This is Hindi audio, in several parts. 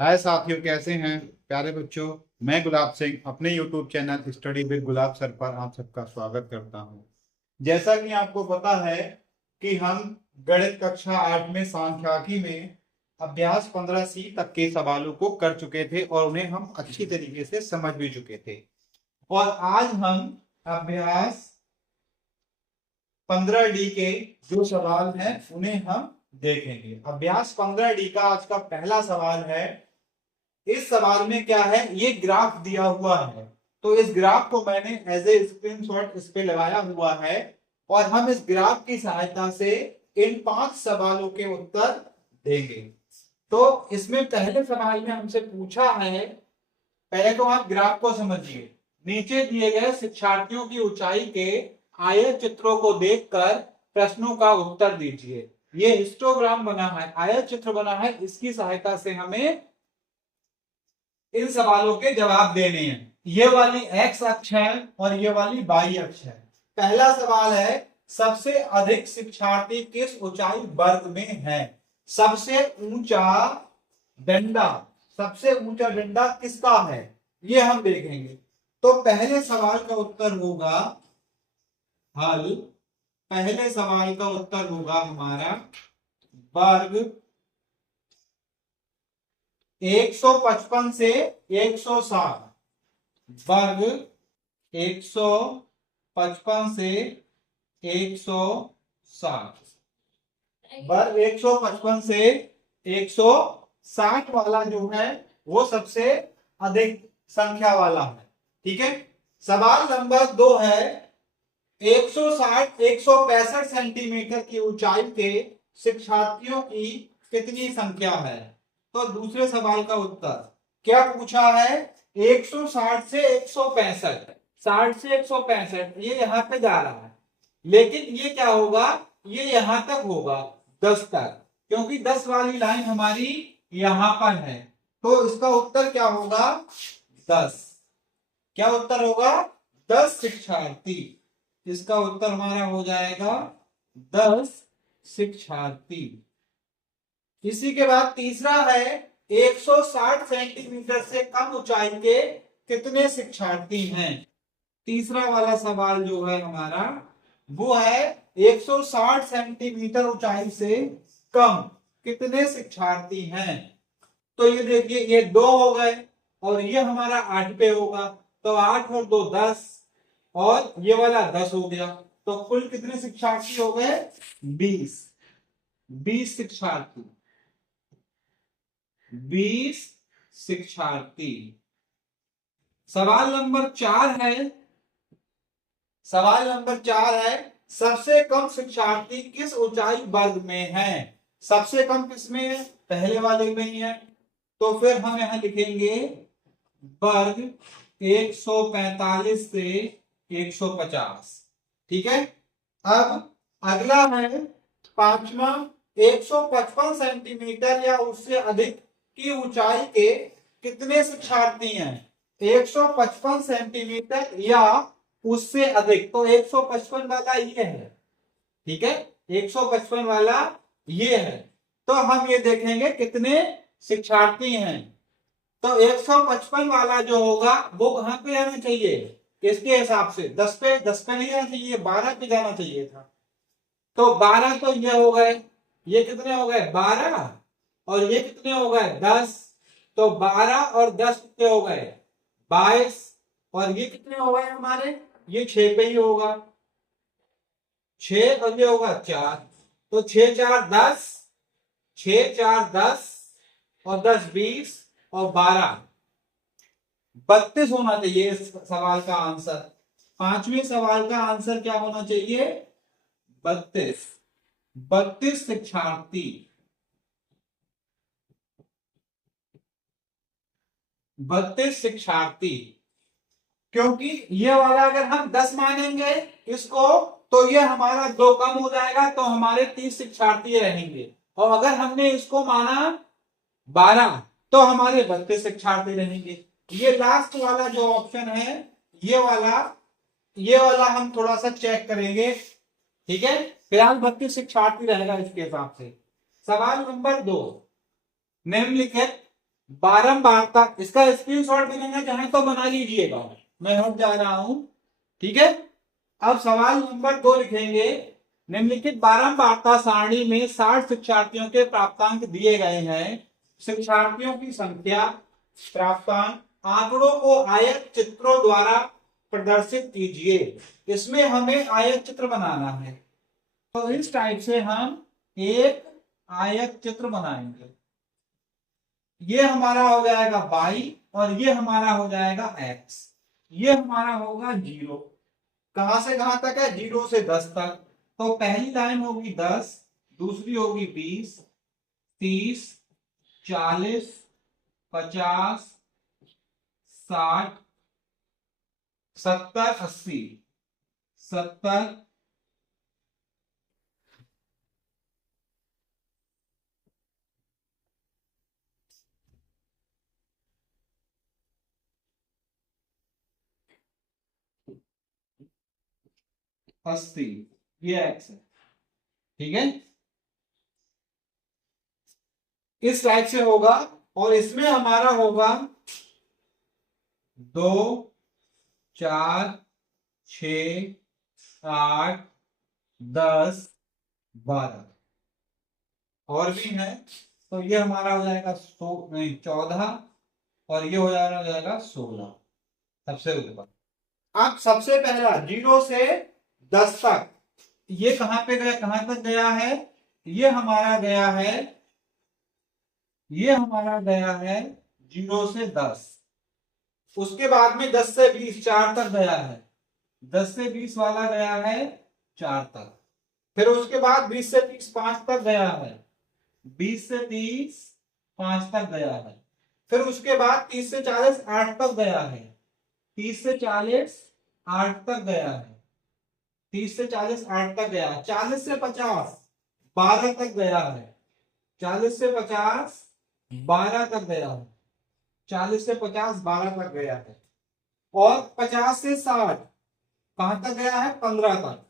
हाय साथियों, कैसे हैं प्यारे बच्चों। मैं गुलाब सिंह अपने YouTube channel study with gulab sir पर आप सबका स्वागत करता हूं। जैसा कि आपको पता है कि हम गणित कक्षा 8 में सांख्यिकी में अभ्यास 15C तक के सवालों को कर चुके थे और उन्हें हम अच्छी तरीके से समझ भी चुके थे। और आज हम अभ्यास 15D के जो सवाल हैं उन्हें हम देखेंगे। अभ्यास 15D का आज का पहला सवाल है। इस सवाल में क्या है, ये ग्राफ दिया हुआ है, तो इस ग्राफ को मैंने एज ए स्क्रीनशॉट इस पे लगाया हुआ है और हम इस ग्राफ की सहायता से इन 5 सवालों के उत्तर देंगे। तो इसमें पहले सवाल में हमसे पूछा है, पहले तो आप ग्राफ को समझिए। नीचे दिए गए शिक्षार्थियों की ऊंचाई के आयत चित्रों को देखकर प्रश्नों का उत्तर दीजिए। ये हिस्टोग्राम बना है, आयत चित्र बना है, इसकी सहायता से हमें इन सवालों के जवाब देने हैं। ये वाली एक्स अक्ष है और ये वाली वाई अक्ष है। पहला सवाल है, सबसे अधिक शिक्षार्थी किस ऊंचाई वर्ग में है। सबसे ऊंचा डंडा, सबसे ऊंचा डंडा किसका है, ये हम देखेंगे। तो पहले सवाल का उत्तर होगा हल। पहले सवाल का उत्तर होगा हमारा वर्ग 155 से 160। वर्ग 155 से 160। वर्ग 155 से 160 वाला जो है वो सबसे अधिक संख्या वाला है। ठीक है। सवाल नंबर 2 है, 160 165 सेंटीमीटर की ऊंचाई के शिक्षार्थियों की कितनी संख्या है। तो दूसरे सवाल का उत्तर क्या पूछा है, 160 से 165, 60 से 165 ये यहां पे जा रहा है, लेकिन ये क्या होगा, ये यहां तक होगा 10 तक, क्योंकि 10 वाली लाइन हमारी यहां पर है। तो इसका उत्तर क्या होगा, 10। क्या उत्तर होगा, 10 शिक्षार्थी। इसका उत्तर हमारा हो जाएगा 10 शिक्षार्थी। इसी के बाद तीसरा है, 160 सेंटीमीटर से कम ऊंचाई के कितने शिक्षार्थी हैं। तीसरा वाला सवाल जो है हमारा वो है 160 सेंटीमीटर ऊंचाई से कम कितने शिक्षार्थी हैं। तो ये देखिए, ये 2 हो गए और ये हमारा 8 पे होगा, तो 8 और 2 10 और ये वाला 10 हो गया, तो कुल कितने शिक्षार्थी हो गए, 20। 20 शिक्षार्थी, 20 शिक्षार्थी। सवाल नंबर 4 है, सवाल नंबर 4 है, सबसे कम शिक्षार्थी किस ऊंचाई वर्ग में है। सबसे कम किसमें है, पहले वाले में ही है, तो फिर हम यहां लिखेंगे वर्ग 145 से 150। ठीक है। अब अगला है 5वां, 155 सेंटीमीटर या उससे अधिक की ऊंचाई के कितने शिक्षार्थी हैं। 155 सेंटीमीटर या उससे अधिक, तो 155 वाला ये है। ठीक है, 155 वाला ये है, तो हम ये देखेंगे कितने शिक्षार्थी हैं। तो 155 वाला जो होगा वो कहां पे जाना चाहिए, इसके हिसाब से 10 पे, 10 पे नहीं जाना चाहिए, 12 पे जाना चाहिए था। तो 12 तो ये हो गए, ये कितने हो गए 12, और ये कितने हो गए 10, तो 12 और 10 कितने हो गए 22, और ये कितने हो गए हमारे, ये 6 पे ही होगा, 6 और ये होगा 4, तो 6 4 10, 6 4 10 और 10 20 और 12 32 होना चाहिए इस सवाल का आंसर। 5वें सवाल का आंसर क्या होना चाहिए, 32। 32 शिक्षार्थी, 32 शिक्षार्थी। क्योंकि ये वाला अगर हम 10 मानेंगे इसको, तो ये हमारा 2 कम हो जाएगा, तो हमारे 30 शिक्षार्थी रहेंगे, और अगर हमने इसको माना 12 तो हमारे 32 शिक्षार्थी रहेंगे। ये लास्ट वाला जो ऑप्शन है, ये वाला हम थोड़ा सा चेक करेंगे। ठीक है, फिलहाल 32 शिक्षार्थी रहेगा इसके हिसाब से। सवाल नंबर 2, निम्नलिखित बारंबारता, इसका स्क्रीनशॉट भी लेना चाहें तो बना लीजिएगा, मैं हट जा रहा हूं। ठीक है, अब सवाल नंबर 2 लिखेंगे। निम्नलिखित बारंबारता सारणी में 60 शिक्षार्थियों के प्राप्तांक दिए गए हैं। शिक्षार्थियों की संख्या, प्राप्तांक, आंकड़ों को आयत चित्रों द्वारा प्रदर्शित कीजिए। इसमें हमें आयत चित्र बनाना है, तो इस टाइप से हम एक आयत चित्र बनाएंगे। ये हमारा हो जाएगा y और ये हमारा हो जाएगा x। ये हमारा होगा 0, कहां से कहां तक है, 0 से 10 तक। तो पहली लाइन होगी 10, दूसरी होगी 20, 30, 40, 50, 60, 70, 80, 70, 80, ये x है। ठीक है, इस टाइप से होगा। और इसमें हमारा होगा 2, 4, 6, 8, 10, 12 और भी है। तो ये हमारा हो जाएगा 14 और ये हो जाएगा 16 सबसे ऊपर। अब सबसे पहला 0 से 10 तक, ये कहां पे गया, कहां तक गया है, ये हमारा गया है, ये हमारा गया है 0 से 10। उसके बाद में 10 से 20 4 तक गया है, 10 से 20 वाला गया है 4 तक। फिर उसके बाद 20 से 30 5 तक गया है, 20 से 30 5 तक गया है। फिर उसके बाद 30 से 40 8 तक गया है, 30 से 40 8 तक गया है, 30 से 40 8 तक गया है। 40 से 50 12 तक गया है, 40 से 50 12 तक गया है, 40 से 50 12 तक गया है। और 50 से 60 कहां तक गया है, 15 तक।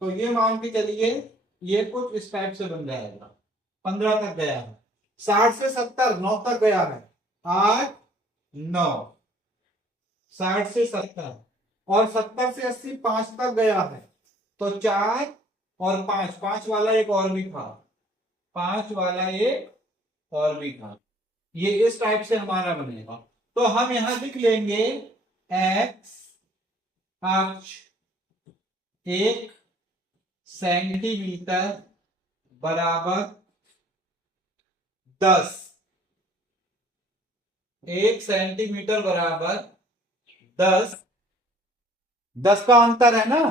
तो ये मान के चलिए ये कुछ इस टाइप से बन जाएगा, 15 तक गया है। 60 से 70 9 तक गया है, 8 9, 60 से 70। और 70 से 80 5 तक गया है, तो 4 और 5, 5 वाला एक और भी था, 5 वाला एक और भी था। ये इस टाइप से हमारा बनेगा। तो हम यहां लिख लेंगे x अक्ष 1 सेंटीमीटर बराबर 10, 1 सेंटीमीटर बराबर 10, 10 का अंतर है ना,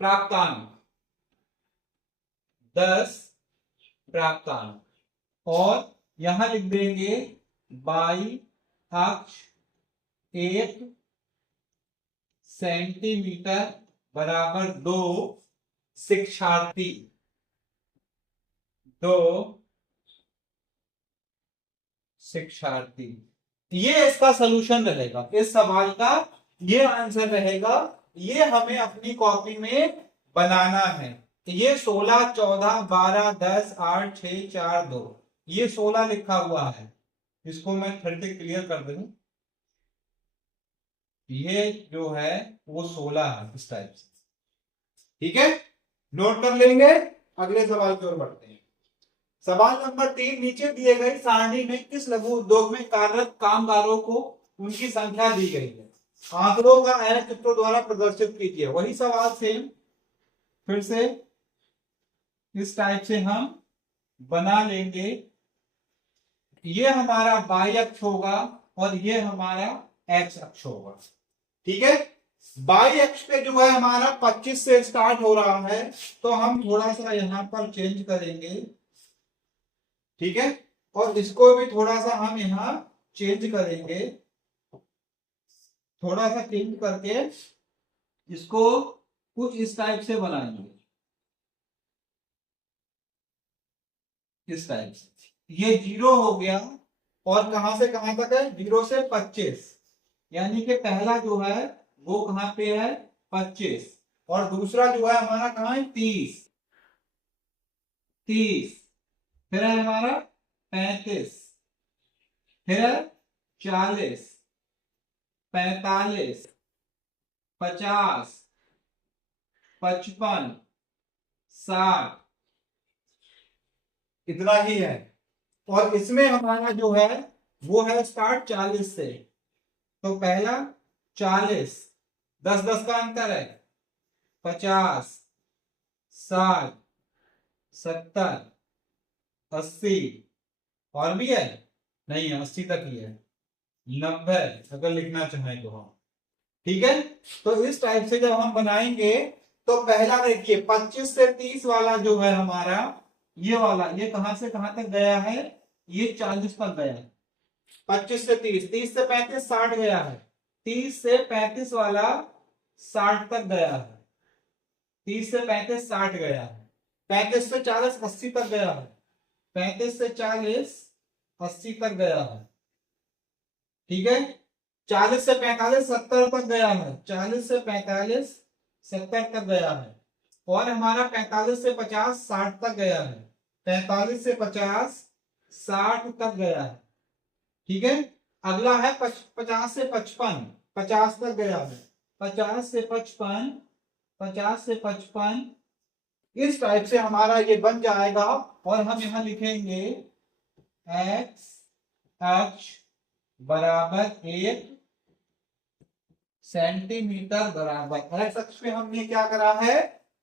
प्राप्तांक 10 प्राप्तांक। और यहां लिख देंगे y अक्ष 1 सेंटीमीटर बराबर 2 शिक्षार्थी, 2 शिक्षार्थी। ये इसका सलूशन रहेगा, इस सवाल का ये आंसर रहेगा। ये हमें अपनी कॉपी में बनाना है। ये 16 14 12 10 8 6 4 2, ये 16 लिखा हुआ है। इसको मैं 30 क्लियर कर दूं, ये जो है वो 16 है इस टाइप से। ठीक है, नोट कर लेंगे। अगले सवाल की ओर बढ़ते हैं। सवाल नंबर 3, नीचे दिए गई सारणी में किस लघु उद्योग में कार्यरत कामगारों को उनकी संख्या दी गई है। आंकड़ों का आयत चित्रों द्वारा प्रदर्शित कीजिए। वही सवाल सेम फिर से इस टाइप से हम बना लेंगे। ये हमारा y अक्ष होगा और ये हमारा x अक्ष होगा। ठीक है, y अक्ष पे जो है हमारा 25 से स्टार्ट हो रहा है, तो हम थोड़ा सा यहां पर चेंज करेंगे। ठीक है, और इसको भी थोड़ा सा हम यहां चेंज करेंगे, थोड़ा सा चेंज करके इसको कुछ इस टाइप से बनाएंगे, इस टाइप से। ये 0 हो गया और कहां से कहां तक है, 0 से 25, यानी कि पहला जो है वो कहां पे है 25, और दूसरा जो है हमारा कहां है 30, 30, फिर है हमारा 35, फिर 40, 45, 50, 55, 60, इतना ही है। और इसमें हमारा जो है वो है स्टार्ट 40 से। तो पहला 40, 10-10 का अंतर है, 50, 60, 70, 80, और भी है नहीं, 80 तक ही है, 90 अगर लिखना चाहें तो हम। ठीक है, तो इस टाइप से जब हम बनाएंगे तो पहला देखिए 25 से 30 वाला जो है हमारा, ये वाला, ये कहां से कहां तक गया है, ये 40 तक गया है। 25 से 30, 30 से 35 60 गया है, 30 से 35 वाला 60 तक गया है, 30 से 35 60 गया है, 35 से 40 80 तक गया है, 35 से 40 80 तक गया है। ठीक है, 40 से 45 70 तक गया है, 40 से 45 70 तक गया है। और हमारा 45 से 50 60 तक गया है, 45 से 50 60 तक गया है। ठीक है, अगला है 50 से 55 50 तक गया है, 50 से 55 50 से 55, इस टाइप से हमारा ये बन जाएगा। और हम यहां लिखेंगे x अक्ष बराबर 1 सेंटीमीटर बराबर, x अक्ष पे हमने क्या करा है,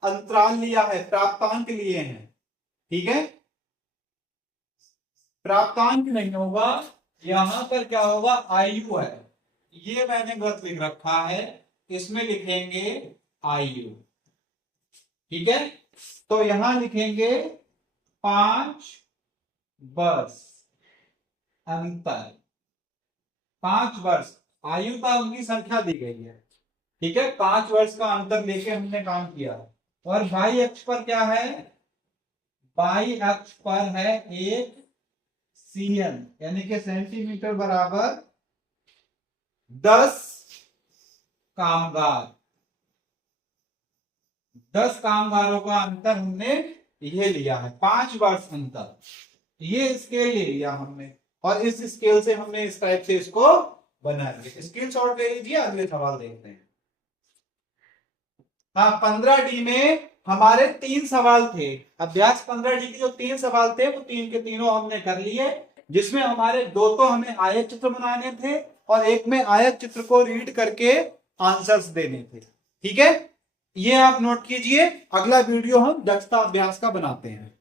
अंतराल लिया है, प्राप्तांक लिए हैं। ठीक है, प्राप्तांक नहीं होगा, यहां पर क्या होगा, आयु है, ये मैंने गलत लिख रखा है, इसमें लिखेंगे आयु। ठीक है, तो यहां लिखेंगे 5 वर्ष अंतर, 5 वर्ष आयु का उनकी संख्या दी गई है। ठीक है, 5 वर्ष का अंतर लेके हमने काम किया। और वाई अक्ष पर क्या है, वाई अक्ष पर है 1 सीएम, यानी कि सेंटीमीटर बराबर 10 कामगार, 10 कामगारों का अंतर हमने ये लिया है, 5 वर्ष अंतर, ये स्केल ले लिया हमने। और इस स्केल से हमने इस टाइप से इसको बनाएंगे। स्क्रीन शॉट ले लीजिए, अगले सवाल देखते हैं। हाँ, 15D में हमारे 3 सवाल थे, अभ्यास 15D के जो 3 सवाल थे वो 3 के तीनों हमने कर लिए, जिसमें हमारे 2 तो हमें आयत चित्र बनाने थे और एक में आयत चित्र को रीड करके आंसर्स देने थे। ठीक है, ये आप नोट कीजिए, अगला वीडियो हम दक्षता अभ्यास का बनाते हैं।